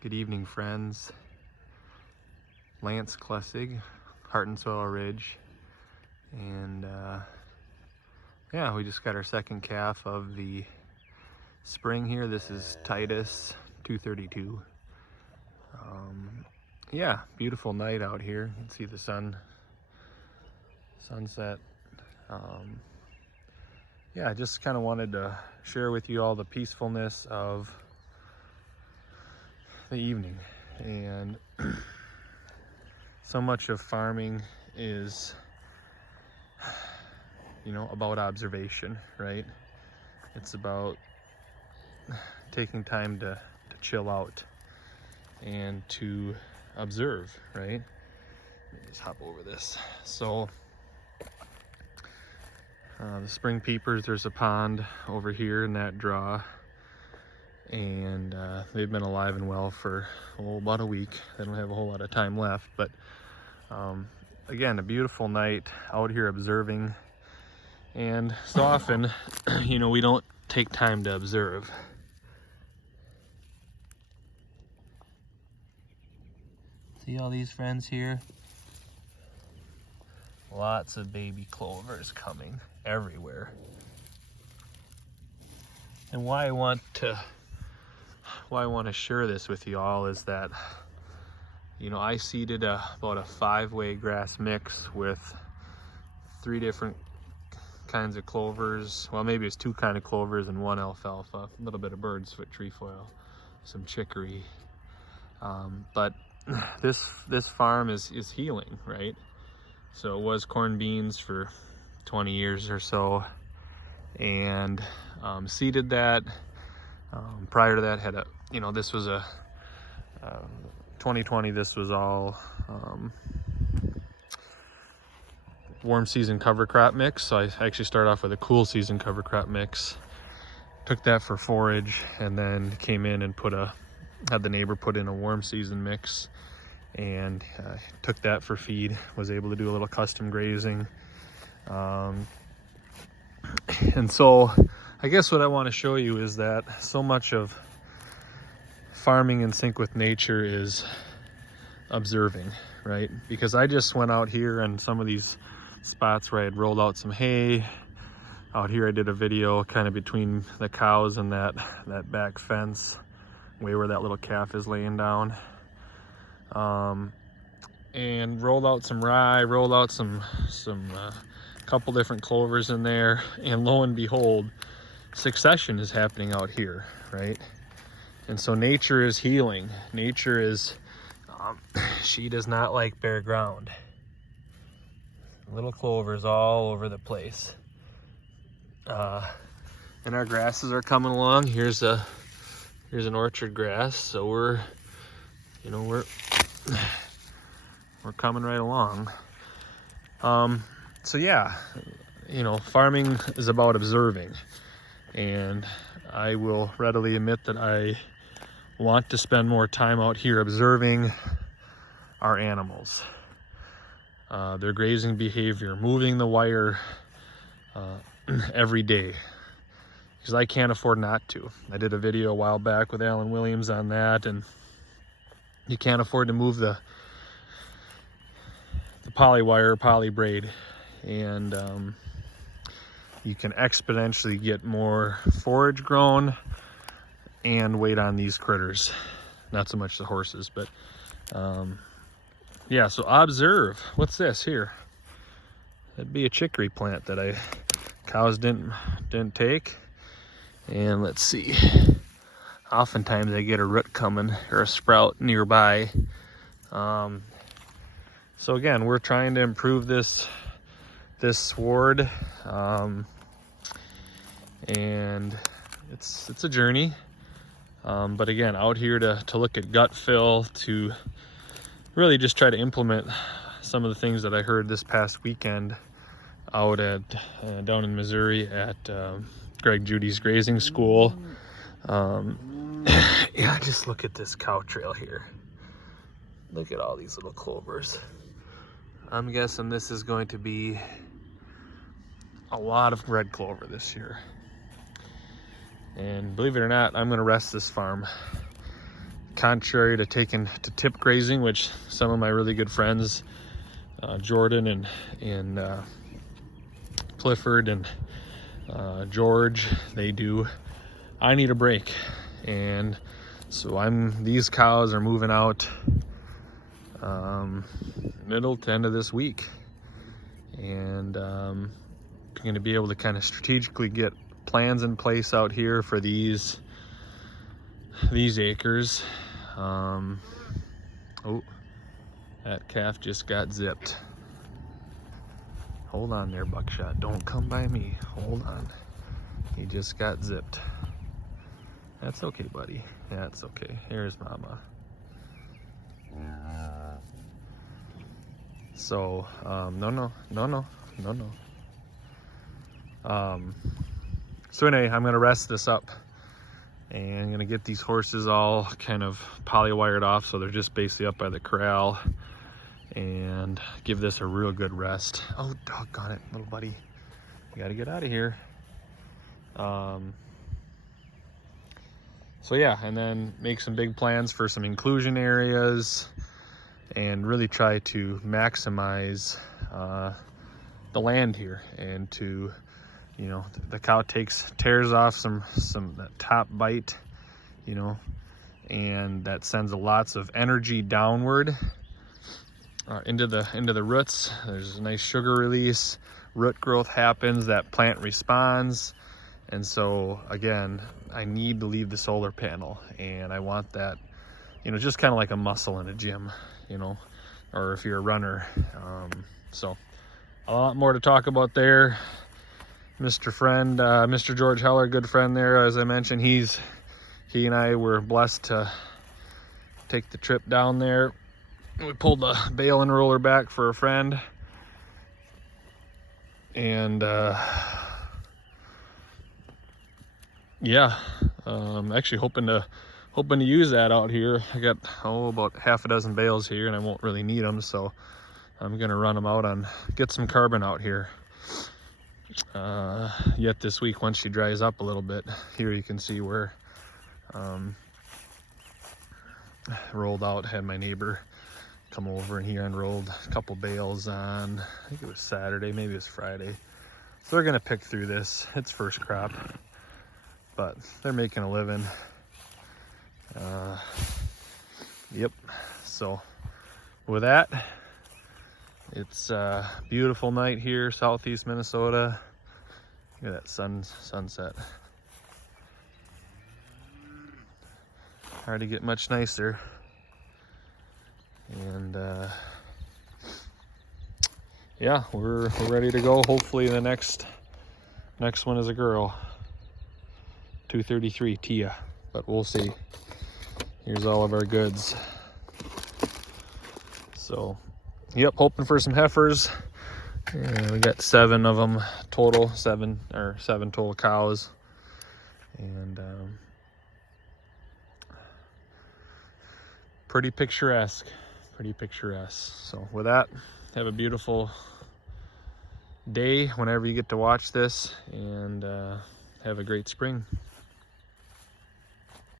Good evening, friends. Lance Klessig, Heart and Soil Ridge, and yeah, we just got our second calf of the spring here. This is Titus 232. Yeah, beautiful night out here. You can see the sunset. Yeah, I just kind of wanted to share with you all the peacefulness of the evening. And so much of farming is, about observation, right? It's about taking time to chill out and to observe, right? Let me just hop over this. So the spring peepers, there's a pond over here in that draw, and they've been alive and well for about a week. They don't have a whole lot of time left, but again, a beautiful night out here observing. And so often, we don't take time to observe. See all these friends here? Lots of baby clovers coming everywhere. And why I want to share this with you all is that, I seeded about a 5-way grass mix with 3 different kinds of clovers. Well, maybe it's 2 kinds of clovers and 1 alfalfa, a little bit of bird's-foot trefoil, some chicory. But this farm is healing, right? So it was corn beans for 20 years or so, and seeded that. Prior to that, had this was a 2020. This was all warm season cover crop mix. So I actually started off with a cool season cover crop mix, took that for forage, and then came in and had the neighbor put in a warm season mix, and took that for feed. Was able to do a little custom grazing. And so I guess what I want to show you is that so much of farming in sync with nature is observing, right? Because I just went out here and some of these spots where I had rolled out some hay. Out here I did a video kind of between the cows and that back fence, way where that little calf is laying down. And rolled out some rye, rolled out some couple different clovers in there, and lo and behold, succession is happening out here, right? And so nature is healing. Nature is, she does not like bare ground. Little clovers all over the place. And our grasses are coming along. Here's an orchard grass, so we're coming right along. So yeah, farming is about observing, and I will readily admit that I want to spend more time out here observing our animals, their grazing behavior, moving the wire every day, because I can't afford not to. I did a video a while back with Alan Williams on that, and you can't afford to move the poly wire, poly braid, and you can exponentially get more forage grown and weight on these critters. Not so much the horses, but yeah, so observe. What's this here? That'd be a chicory plant that cows didn't take. And let's see, oftentimes I get a root coming or a sprout nearby. So again, we're trying to improve this sward, and it's a journey. But again, out here to look at gut fill, to really just try to implement some of the things that I heard this past weekend out at down in Missouri at Greg Judy's grazing school. Yeah, just look at this cow trail here. Look at all these little clovers. I'm guessing this is going to be a lot of red clover this year. And believe it or not, I'm going to rest this farm. contrary to taking to tip grazing, which some of my really good friends, Jordan and Clifford and George, they do, I need a break. And so these cows are moving out middle to end of this week, and I'm going to be able to kind of strategically get plans in place out here for these acres. Oh, that calf just got zipped. Hold on there, Buckshot. Don't come by me. Hold on. He just got zipped. That's okay, buddy. That's okay. Here's Mama. So, no. So anyway, I'm gonna rest this up, and I'm gonna get these horses all kind of poly-wired off, so they're just basically up by the corral, and give this a real good rest. Oh, doggone it, little buddy. You gotta get out of here. So yeah, and then make some big plans for some inclusion areas, and really try to maximize the land here, and to, you know, the cow tears off some that top bite, you know, and that sends lots of energy downward into the roots. There's a nice sugar release, root growth happens, that plant responds. And so again, I need to leave the solar panel, and I want that, you know, just kind of like a muscle in a gym, you know, or if you're a runner. So a lot more to talk about there. Mr. George Heller, good friend there, as I mentioned, he and I were blessed to take the trip down there. We pulled the bale and roller back for a friend, and yeah, actually hoping to use that out here. I got about half a dozen bales here, and I won't really need them, so I'm gonna run them out get some carbon out here yet this week once she dries up a little bit. Here you can see where rolled out, had my neighbor come over, and he unrolled a couple bales on, I think it was Saturday, maybe it was Friday. So they're gonna pick through this. It's first crop, but they're making a living. Yep. So with that, it's a beautiful night here, southeast Minnesota. Look at that sunset. Hard to get much nicer. And yeah, we're ready to go. Hopefully the next one is a girl. 233 Tia, but we'll see. Here's all of our goods. So, yep, hoping for some heifers. And we got 7 of them total, 7 total cows. And pretty picturesque. So with that, have a beautiful day whenever you get to watch this, and have a great spring.